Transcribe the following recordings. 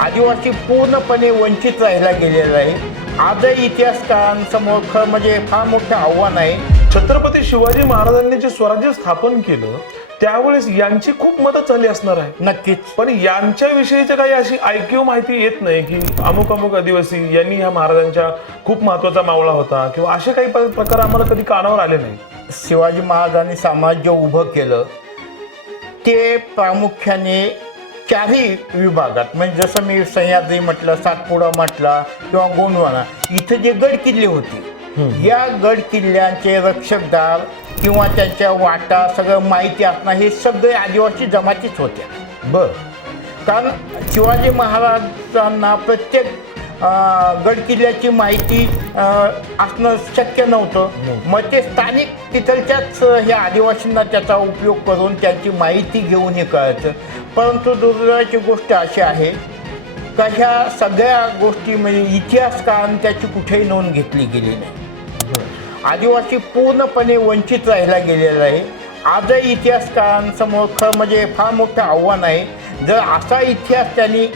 आदिवासी पूर्णपणे वंचित राहिला गेलेला आहे. आजही इतिहासकारांसमोर खरं म्हणजे फार मोठं आव्हान आहे. छत्रपती शिवाजी महाराजांनी जे स्वराज्य स्थापन केलं त्यावेळेस यांची खूप मदत झाली असणार आहे. नक्कीच. पण यांच्याविषयीची काही अशी ऐकीव माहिती येत नाही की अमुक अमुक आदिवासी यांनी ह्या महाराजांच्या खूप महत्वाचा मावळा होता किंवा असे काही प्रकार आम्हाला कधी कानावर आले नाही. शिवाजी महाराजांनी साम्राज्य उभं केलं ते प्रामुख्याने चारही विभागात, म्हणजे जसं मी सह्याद्री म्हटलं, सातपुडा म्हटला किंवा गोंडवाना, इथं जे गड किल्ले होते या गड किल्ल्यांचे रक्षकदार किंवा त्यांच्या वाटा सगळं माहिती असणं हे सगळे आदिवासी जमातीच होत्या. बर. कारण शिवाजी महाराजांना प्रत्येक गड किल्ल्याची माहिती असणं शक्य नव्हतं. मग ते स्थानिक तिथलच्याच ह्या आदिवासींना त्याचा उपयोग करून त्यांची माहिती घेऊन हे करायचं. परंतु दुर्दैवाची गोष्ट अशी आहे का ह्या सगळ्या गोष्टी म्हणजे इतिहासकारांनी त्याची कुठेही नोंद घेतली गेली नाही. आदिवासी पूर्णपणे वंचित राहिला गेलेला आहे. आजही इतिहासकारांसमोर खरं म्हणजे फार मोठं आव्हान आहे. जर असा इतिहास त्यांनी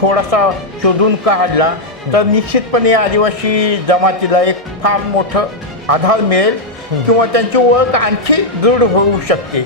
थोडासा शोधून काढला तर निश्चितपणे आदिवासी जमातीला एक फार मोठं आधार मिळेल किंवा त्यांची ओळख आणखी दृढ होऊ शकते.